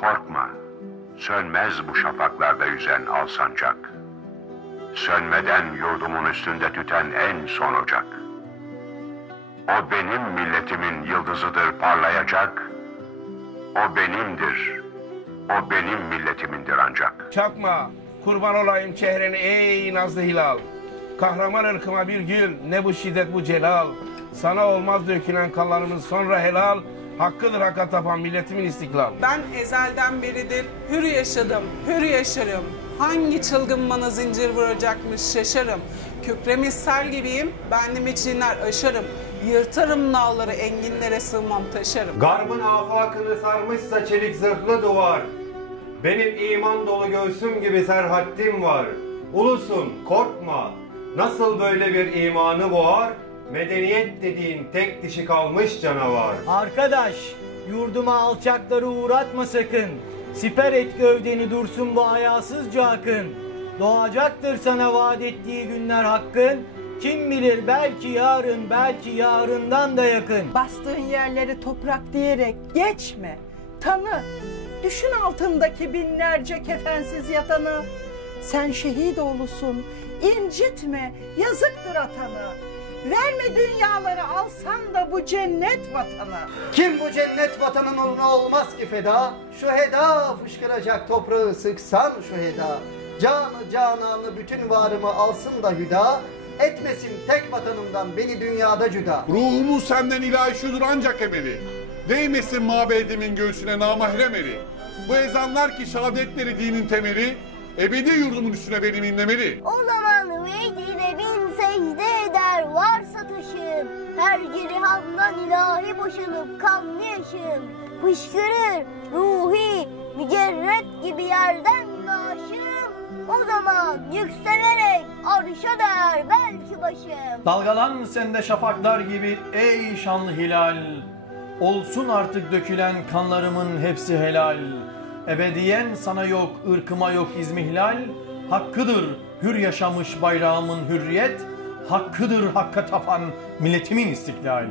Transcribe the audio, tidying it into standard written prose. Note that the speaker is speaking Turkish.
Korkma, sönmez bu şafaklarda yüzen al sancak. Sönmeden yurdumun üstünde tüten en son ocak. O benim milletimin yıldızıdır parlayacak. O benimdir, o benim milletimindir ancak. Çakma, kurban olayım çehreni ey nazlı hilal. Kahraman ırkıma bir gül, ne bu şiddet bu celal. Sana olmaz dökülen kanlarımız sonra helal. Hakkıdır hakka tapan milletimin istiklal. Ben ezelden beridir hür yaşadım, hür yaşarım. Hangi çılgın bana zincir vuracakmış şaşarım. Kükremiş sel gibiyim, bendim içinler aşarım. Yırtarım dağları, enginlere sığmam taşarım. Garbın afakını sarmışsa çelik zırhlı duvar. Benim iman dolu göğsüm gibi serhattim var. Ulusun korkma, nasıl böyle bir imanı boğar? Medeniyet dediğin tek dişi kalmış canavar. Arkadaş, yurduma alçakları uğratma sakın. Siper et gövdeni dursun bu hayasızca akın. Doğacaktır sana vaat ettiği günler hakkın. Kim bilir belki yarın, belki yarından da yakın. Bastığın yerleri toprak diyerek geçme, tanı. Düşün altındaki binlerce kefensiz yatanı. Sen şehit oğlusun, incitme, yazıktır atanı. Verme dünyaları alsan da bu cennet vatanı. Kim bu cennet vatanın uğruna olmaz ki feda? Şu heda fışkıracak toprağı sıksan şu heda. Canı cananı bütün varımı alsın da hüda. Etmesin tek vatanımdan beni dünyada cüda. Ruhumu senden ilahi şudur ancak emeli. Değmesin mabedimin göğsüne namahrem eli. Bu ezanlar ki şehadetleri dinin temeli. Ebedi yurdumun üstüne benim inlemeli. O zaman vecdine bin secde eder varsa taşım. Her gerihamdan ilahi boşanıp kanlı yaşım. Fışkırır ruhi mücerret gibi yerden naşım. O zaman yükselerek arşa der belki başım. Dalgalan sende şafaklar gibi ey şanlı hilal. Olsun artık dökülen kanlarımın hepsi helal. Ebediyen sana yok, ırkıma yok izmihlal. Hakkıdır hür yaşamış bayrağımın hürriyet. Hakkıdır hakka tapan milletimin istiklal.